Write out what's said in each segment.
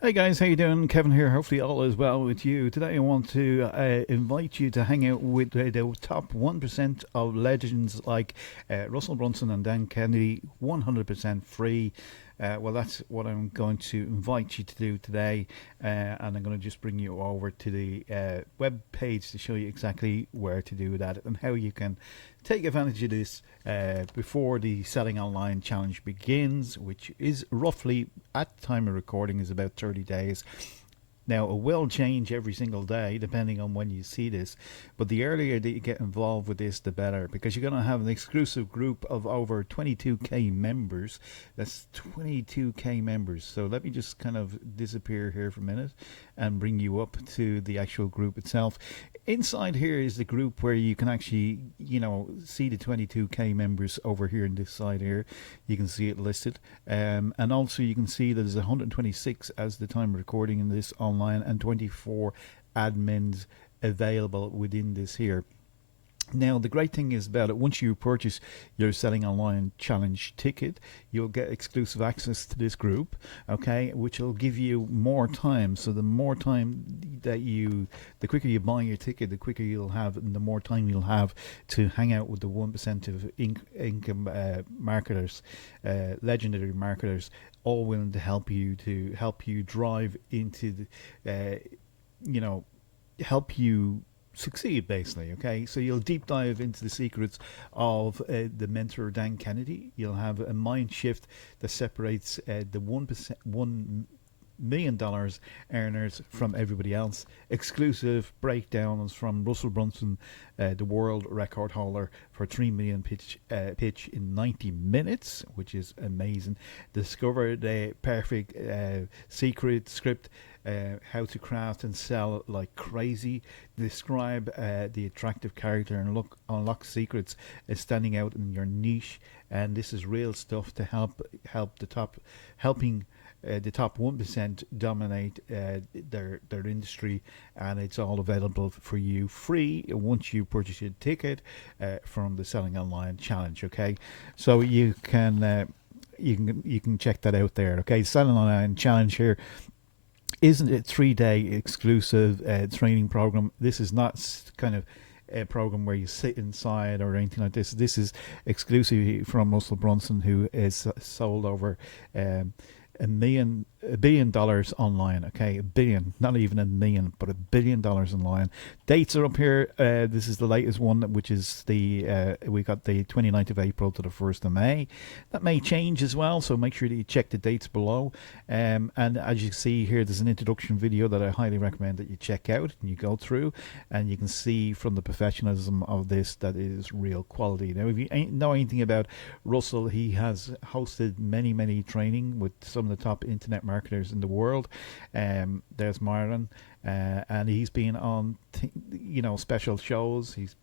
Hey guys, how you doing? Kevin here. Hopefully all is well with you. Today I want to invite you to hang out with the top 1% of legends like Russell Brunson and Dan Kennedy, 100% free. Well, that's what I'm going to invite you to do today, and I'm going to just bring you over to the web page to show you exactly where to do that and how you can take advantage of this before the Selling Online Challenge begins, which is roughly, at the time of recording, is about 30 days. Now, it will change every single day depending on when you see this, but the earlier that you get involved with this, the better, because you're going to have an exclusive group of over 22k members. That's 22k members. So let me just kind of disappear here for a minute and bring you up to the actual group itself. Inside here is the group where you can actually, see the 22k members over here in this side here. You can see it listed. And also you can see that there's 126 as the time of recording in this online and 24 admins available within this here. Now, the great thing is about it, once you purchase your Selling Online Challenge ticket, you'll get exclusive access to this group, okay, which will give you more time. So the more time the quicker you buy your ticket, the quicker you'll have, and the more time you'll have to hang out with the 1% of income marketers, legendary marketers, all willing to help you drive into help you succeed, basically. Okay, so you'll deep dive into the secrets of the mentor Dan Kennedy. You'll have a mind shift that separates the 1 million dollars earners from everybody else. Exclusive breakdowns from Russell Brunson, the world record holder for 3 million pitch in 90 minutes, which is amazing. Discover the perfect secret script, how to craft and sell like crazy. Describe the attractive character and unlock secrets standing out in your niche. And this is real stuff to helping the top 1% dominate their industry, and it's all available for you free once you purchase your ticket from the Selling Online Challenge. Okay, so you can check that out there. Okay, Selling Online Challenge here isn't a 3-day exclusive training program. This is not kind of a program where you sit inside or anything like this. This is exclusively from Russell Brunson, who is sold over $1 billion online. Okay, a billion, not even a million, but $1 billion online. Dates are up here. This is the latest one, which is we got the 29th of April to the 1st of May. That may change as well, so make sure that you check the dates below. And as you see here, there's an introduction video that I highly recommend that you check out and you go through, and you can see from the professionalism of this that it is real quality. Now, if you know anything about Russell, he has hosted many training with some of the top internet marketers in the world. There's Myron, and he's been on special shows. He's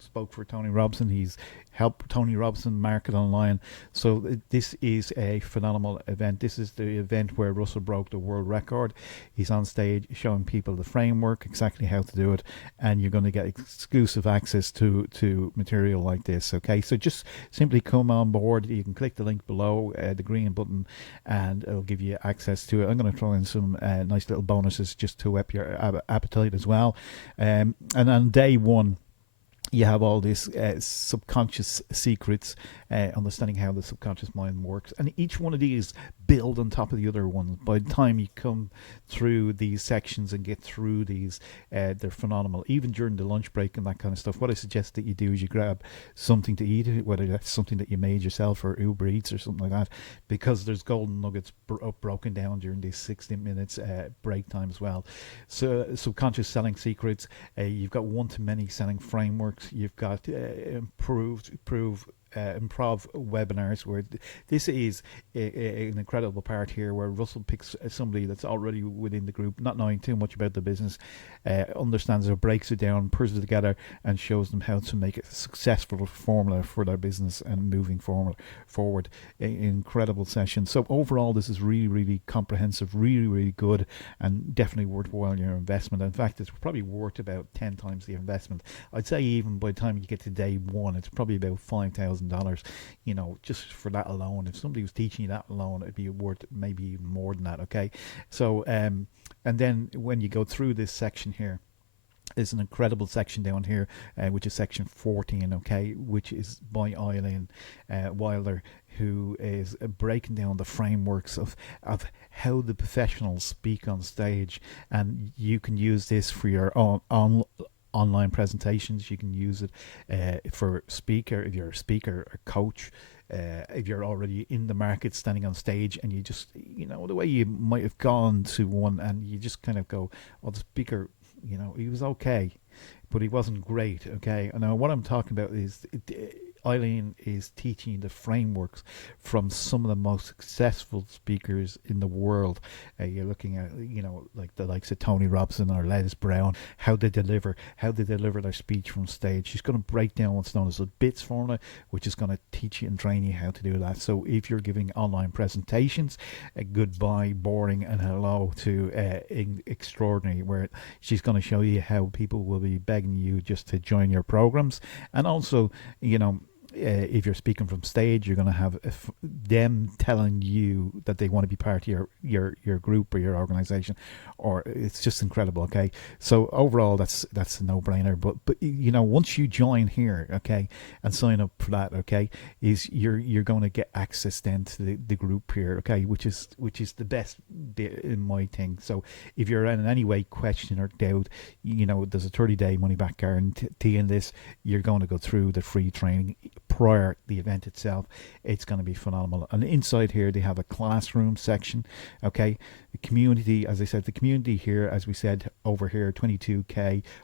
spoke for Tony Robson. He's helped Tony Robson market online. So this is a phenomenal event. This is the event where Russell broke the world record. He's on stage showing people the framework, exactly how to do it, and you're going to get exclusive access to material like this. Okay, so just simply come on board. You can click the link below, the green button, and it'll give you access to it. I'm going to throw in some nice little bonuses just to whet your appetite as well. And on day one, you have all these subconscious secrets, understanding how the subconscious mind works, and each one of these build on top of the other ones. By the time you come through these sections and get through these, they're phenomenal. Even during the lunch break and that kind of stuff, what I suggest that you do is you grab something to eat, whether that's something that you made yourself or Uber Eats or something like that, because there's golden nuggets broken down during these 60 minutes break time as well. So subconscious selling secrets, you've got one-to-many selling frameworks, you've got improv webinars, where this is an incredible part here where Russell picks somebody that's already within the group, not knowing too much about the business, understands it, breaks it down, pulls it together, and shows them how to make a successful formula for their business and moving forward. Incredible session. So overall, this is really comprehensive, really good, and definitely worthwhile your investment. In fact, it's probably worth about 10 times the investment. I'd say even by the time you get to day one, it's probably about $5,000 $1,000, just for that alone. If somebody was teaching you that alone, it'd be worth maybe even more than that. Okay, so and then when you go through this section here, there's an incredible section down here, which is section 14, okay, which is by Eileen Wilder, who is breaking down the frameworks of how the professionals speak on stage. And you can use this for your own online presentations. You can use it for speaker, if you're a speaker or coach. If you're already in the market standing on stage and you just, the way you might have gone to one and you just kind of go, oh, the speaker, he was okay, but he wasn't great. Okay. And now what I'm talking about is Eileen is teaching the frameworks from some of the most successful speakers in the world. You're looking at, like the likes of Tony Robson or Les Brown, how they deliver their speech from stage. She's going to break down what's known as the BITS formula, which is going to teach you and train you how to do that. So if you're giving online presentations, goodbye, boring, and hello to extraordinary, where she's going to show you how people will be begging you just to join your programs. And also, if you're speaking from stage, you're going to have them telling you that they want to be part of your group or your organization, or it's just incredible. Okay, so overall, that's a no-brainer. But once you join here, okay, and sign up for that, okay, is you're going to get access then to the group here, okay, which is the best bit in my thing. So if you're in any way question or doubt, there's a 30-day money back guarantee in this. You're going to go through the free training prior the event itself. It's going to be phenomenal. And inside here they have a classroom section, okay. The community, as I said, the community here, as we said over here, 22k,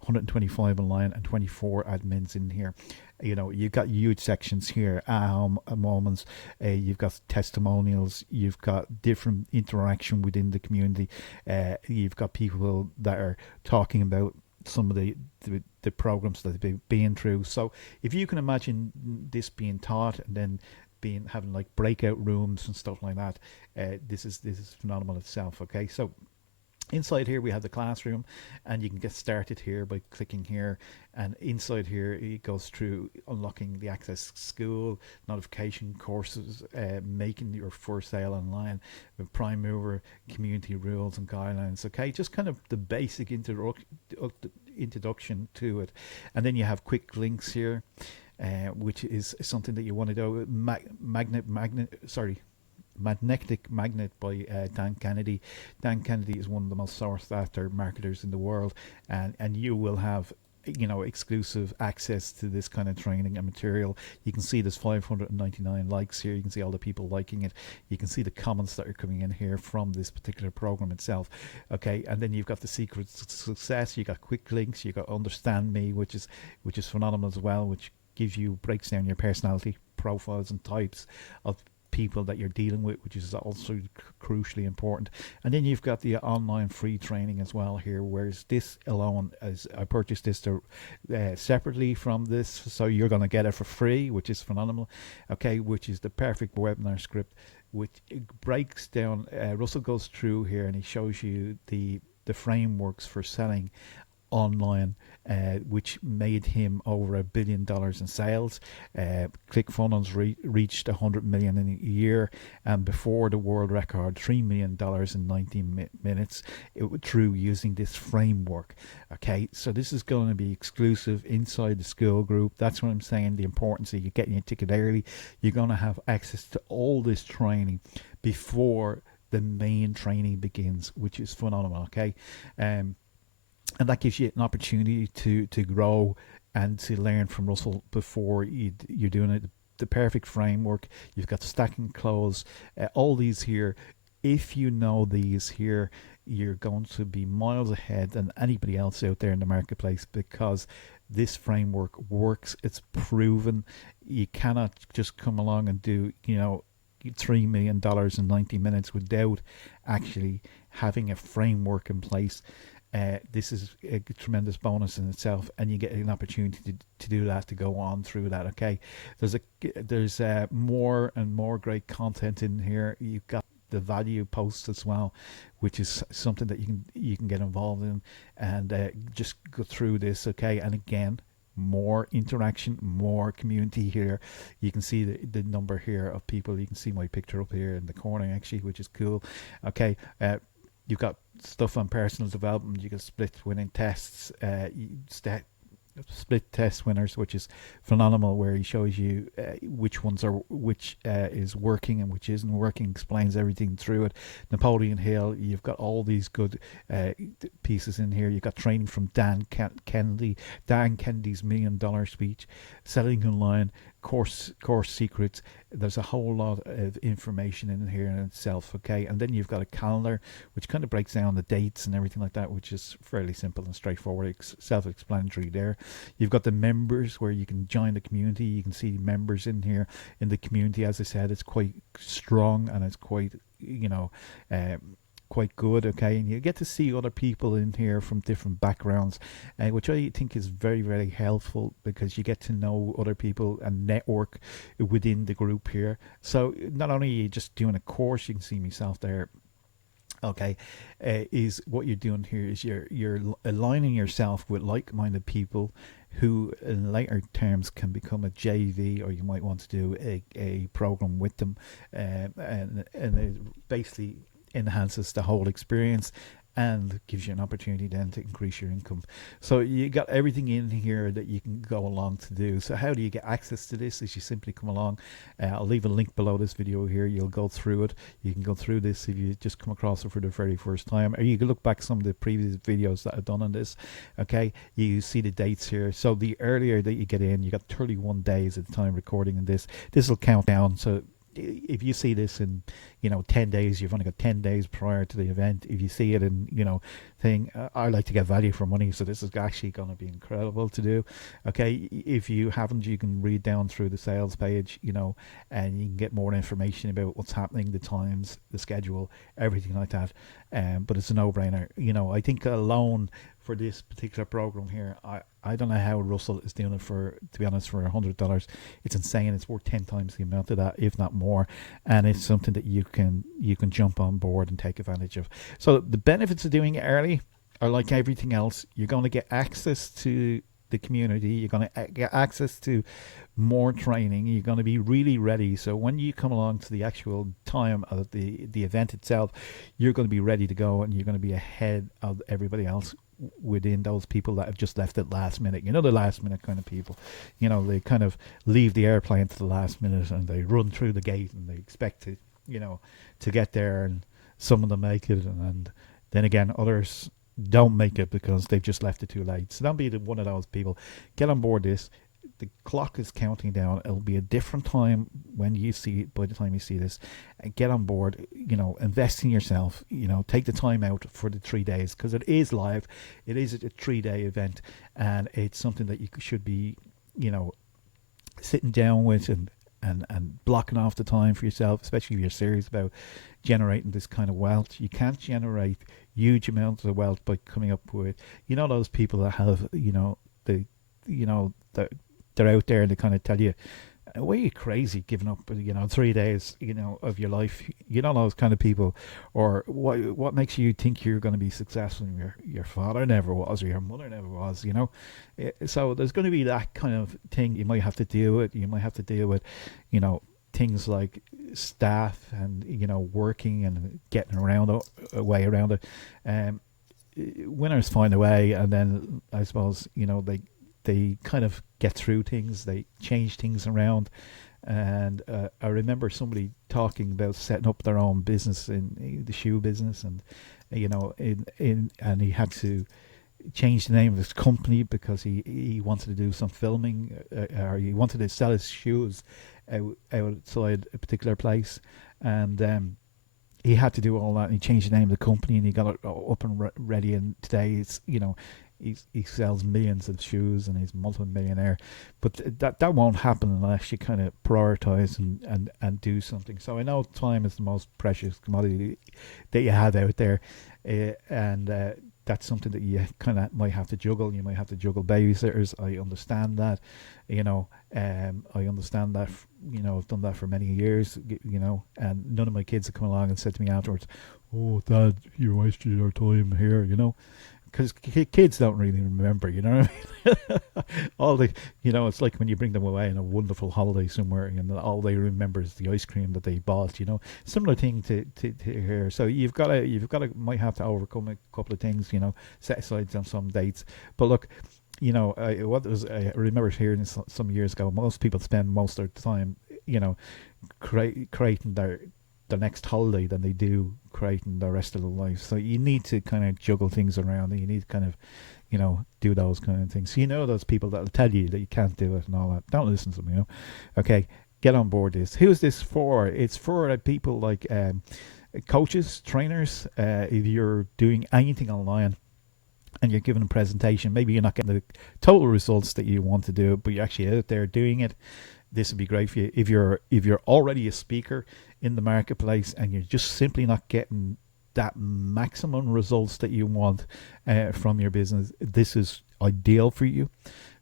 125 online and 24 admins in here. You've got huge sections here, moments, you've got testimonials, you've got different interaction within the community, you've got people that are talking about some of the programs that they've been through. So if you can imagine this being taught and then having like breakout rooms and stuff like that, this is phenomenal itself. Okay, so inside here we have the classroom, and you can get started here by clicking here, and inside here it goes through unlocking the Access School, notification courses, making your first sale online, with prime mover, community rules and guidelines. Okay, just kind of the basic introduction to it. And then you have quick links here, which is something that you want to do. Magnetic Magnet by Dan Kennedy. Dan Kennedy is one of the most sought after marketers in the world, and you will have exclusive access to this kind of training and material. You can see there's 599 likes here. You can see all the people liking it. You can see the comments that are coming in here from this particular program itself. Okay, and then you've got the secrets to success. You got quick links. You got Understand Me, which is phenomenal as well, which breaks down your personality profiles and types of people that you're dealing with, which is also crucially important. And then you've got the online free training as well here, whereas this alone, as I purchased this separately from this, so you're going to get it for free, which is phenomenal. Okay, which is the perfect webinar script, which breaks down. Russell goes through here and he shows you the frameworks for selling online, which made him over $1 billion in sales. ClickFunnels reached 100 million in a year, and before the world record, $3 million in 19 minutes through using this framework. Okay, so this is going to be exclusive inside the school group. That's what I'm saying, the importance of you getting your ticket early. You're going to have access to all this training before the main training begins, which is phenomenal. Okay, and that gives you an opportunity to grow and to learn from Russell before you're doing it. The perfect framework. You've got stack and close, all these here. If you know these here, you're going to be miles ahead than anybody else out there in the marketplace, because this framework works. It's proven. You cannot just come along and do $3 million in 90 minutes without actually having a framework in place. This is a tremendous bonus in itself, and you get an opportunity to do that, to go on through that. Okay, there's more and more great content in here. You've got the value posts as well, which is something that you can get involved in, and just go through this. Okay, and again, more interaction, more community here. You can see the number here of people. You can see my picture up here in the corner actually, which is cool. Okay, you've got stuff on personal development. You can split winning tests, split test winners, which is phenomenal, where he shows you which is working and which isn't working, explains everything through it. Napoleon Hill, you've got all these good pieces in here. You've got training from Dan Kennedy's $1 million speech, selling online, course secrets. There's a whole lot of information in here in itself. Okay, and then you've got a calendar which kind of breaks down the dates and everything like that, which is fairly simple and straightforward, self-explanatory there. You've got the members where you can join the community. You can see members in here in the community. As I said, it's quite strong and it's quite, quite good. Okay, and you get to see other people in here from different backgrounds, which I think is very, very helpful, because you get to know other people and network within the group here. So not only are you just doing a course, you can see myself there. Okay, is what you're doing here is you're aligning yourself with like-minded people who in later terms can become a JV, or you might want to do a program with them, and it basically enhances the whole experience and gives you an opportunity then to increase your income. So you got everything in here that you can go along to do. So how do you get access to this? Is you simply come along. I'll leave a link below this video here. You'll go through it. You can go through this if you just come across it for the very first time, or you can look back some of the previous videos that I've done on this. Okay, you see the dates here. So the earlier that you get in, you got 31 days at the time recording, and this will count down. So if you see this in 10 days, you've only got 10 days prior to the event. If you see it in I like to get value for money, so this is actually going to be incredible to do. Okay, if you haven't, you can read down through the sales page, and you can get more information about what's happening, the times, the schedule, everything like that. But it's a no-brainer. I think alone for this particular program here, I don't know how Russell is doing it for, to be honest, for $100. It's insane. It's worth 10 times the amount of that, if not more. And it's something that you can jump on board and take advantage of. So the benefits of doing it early are like everything else. You're going to get access to the community. You're going to get access to more training. You're going to be really ready. So when you come along to the actual time of the event itself, you're going to be ready to go, and you're going to be ahead of everybody else within those people that have just left at last minute. The last minute kind of people. They kind of leave the airplane to the last minute, and they run through the gate, and they expect to, to get there, and some of them make it, and then again others don't make it because they've just left it too late. So don't be one of those people. Get on board this. The clock is counting down. It'll be a different time when you see it, by the time you see this. And get on board, invest in yourself, take the time out for the 3 days, because it is live. It is a 3-day event, and it's something that you should be, sitting down with and blocking off the time for yourself, especially if you're serious about generating this kind of wealth. You can't generate huge amounts of wealth by coming up with, those people that have, they're out there and they kind of tell you, why are you crazy giving up 3 days of your life? Those kind of people. Or what makes you think you're going to be successful? Your father never was, or your mother never was. So there's going to be that kind of thing you might have to deal with. You might have to deal with things like staff and working and getting around a way around it. Winners find a way, and then I suppose they kind of get through things, they change things around. And I remember somebody talking about setting up their own business in the shoe business, and and he had to change the name of his company because he wanted to do some filming, or he wanted to sell his shoes outside a particular place, and he had to do all that, and he changed the name of the company, and he got it up and ready, and today it's he sells millions of shoes, and he's a multi-millionaire. But that won't happen unless you kind of prioritize and do something. So I know time is the most precious commodity that you have out there, and that's something that you kind of might have to juggle. You might have to juggle babysitters. I understand that. I understand that. I've done that for many years. And none of my kids have come along and said to me afterwards, "Oh, Dad, you wasted your time here." because kids don't really remember, you know what I mean? All the, it's like when you bring them away on a wonderful holiday somewhere, and all they remember is the ice cream that they bought. Similar thing to here. So might have to overcome a couple of things. Set aside some dates. But look, I remember hearing some years ago. Most people spend most of their time, creating the next holiday than they do creating the rest of their life. So you need to kind of juggle things around, and you need to kind of, do those kind of things. So those people that'll tell you that you can't do it and all that. Don't listen to them. Okay, get on board this. Who's this for? It's for people like coaches, trainers. If you're doing anything online and you're giving a presentation, maybe you're not getting the total results that you want to do, but you're actually out there doing it. This would be great for you. If you're already a speaker in the marketplace and you're just simply not getting that maximum results that you want from your business, this is ideal for you.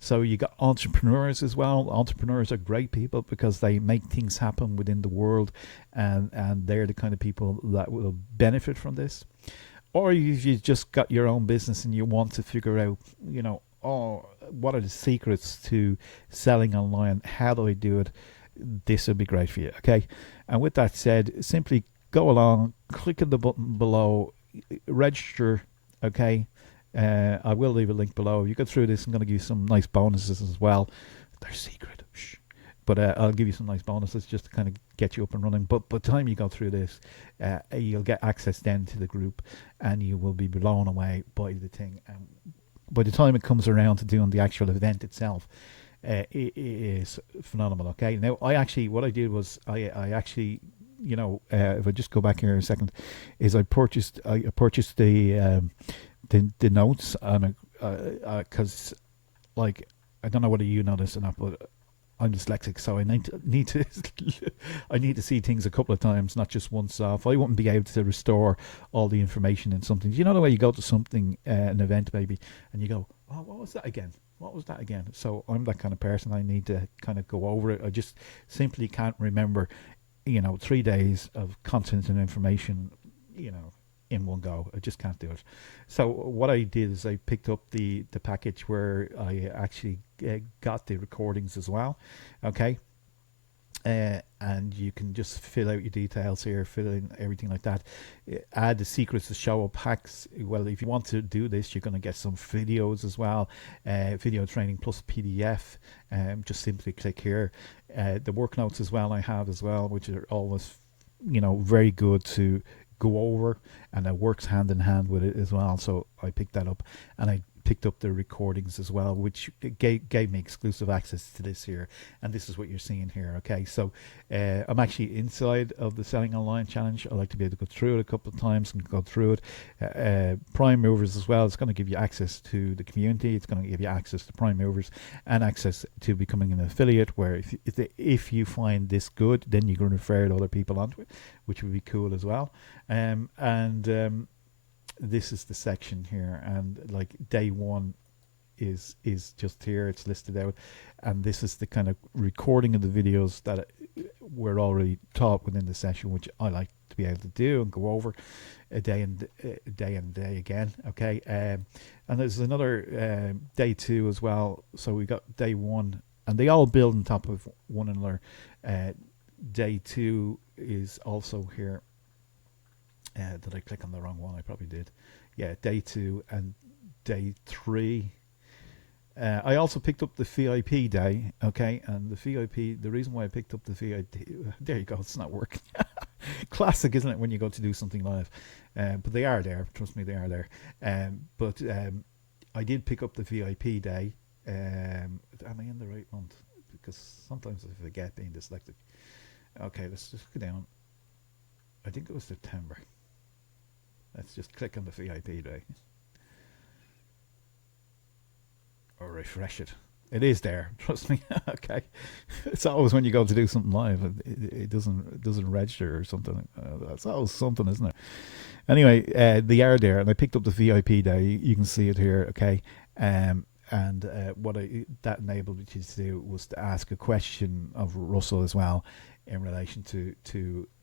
So you got entrepreneurs as well. Entrepreneurs are great people because they make things happen within the world, and they're the kind of people that will benefit from this. Or if you just got your own business and you want to figure out, what are the secrets to selling online? How do I do it? This would be great for you, okay? And with that said, simply go along, click on the button below, register, okay? I will leave a link below. If you go through this, I'm going to give you some nice bonuses as well. They're secret, shh. But I'll give you some nice bonuses just to kind of get you up and running. But by the time you go through this, you'll get access then to the group, and you will be blown away by the thing. And by the time it comes around to doing the actual event itself, it is phenomenal. Okay. Now, what I did was I actually, if I just go back here a second, is I purchased the notes, and because like, I don't know whether you know this or not, but I'm dyslexic, so I need to I need to see things a couple of times, not just once off. I wouldn't be able to restore all the information in something. You know the way you go to something, an event maybe, and you go, oh, what was that again? What was that again? So I'm that kind of person. I need to kind of go over it. I just simply can't remember, 3 days of content and information, in one go. I just can't do it. So what I did is I picked up the package where I actually got the recordings as well. Okay. And you can just fill out your details here, fill in everything like that. Add the secrets to show up hacks. Well, if you want to do this, you're going to get some videos as well, video training plus PDF. Just simply click here. The work notes as well I have as well, which are always, very good to go over, and it works hand in hand with it as well. So I picked that up, and I picked up the recordings as well, which gave me exclusive access to this here. And this is what you're seeing here. Okay, so I'm actually inside of the Selling Online Challenge. I like to be able to go through it a couple of times and go through it. Prime movers as well. It's going to give you access to the community. It's going to give you access to prime movers and access to becoming an affiliate, where if you find this good, then you can refer other people onto it, which would be cool as well. This is the section here, and like day one is just here. It's listed out, and this is the kind of recording of the videos that were already taught within the session, which I like to be able to do and go over a day and day again. Okay, and there's another day two as well. So we got day one, and they all build on top of one another. Day two is also here. Did I click on the wrong one? I probably did. Yeah, day two and day three. I also picked up the VIP day, okay? And the VIP, the reason why I picked up the VIP, there you go, it's not working. Classic, isn't it, when you go to do something live? But they are there, trust me, they are there. But I did pick up the VIP day. Am I in the right month? Because sometimes I forget being dyslexic. Okay, let's just go down. I think it was September. Let's just click on the VIP day. Or refresh it. It is there, trust me. Okay. It's always when you go to do something live, it doesn't register or something. That's always something, isn't it? Anyway, they are there, and I picked up the VIP day. You can see it here, okay? And what that enabled me to do was to ask a question of Russell as well, in relation to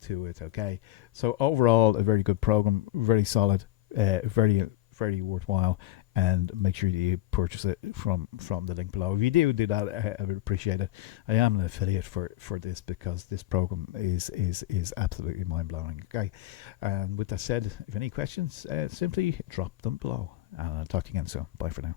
it. Okay, so overall a very good program, very solid, very worthwhile. and make sure that you purchase it from the link below. If you do that, I would appreciate it. I am an affiliate for this because this program is absolutely mind blowing. Okay, and with that said, if any questions, simply drop them below, and I'll talk to you again soon. Bye for now.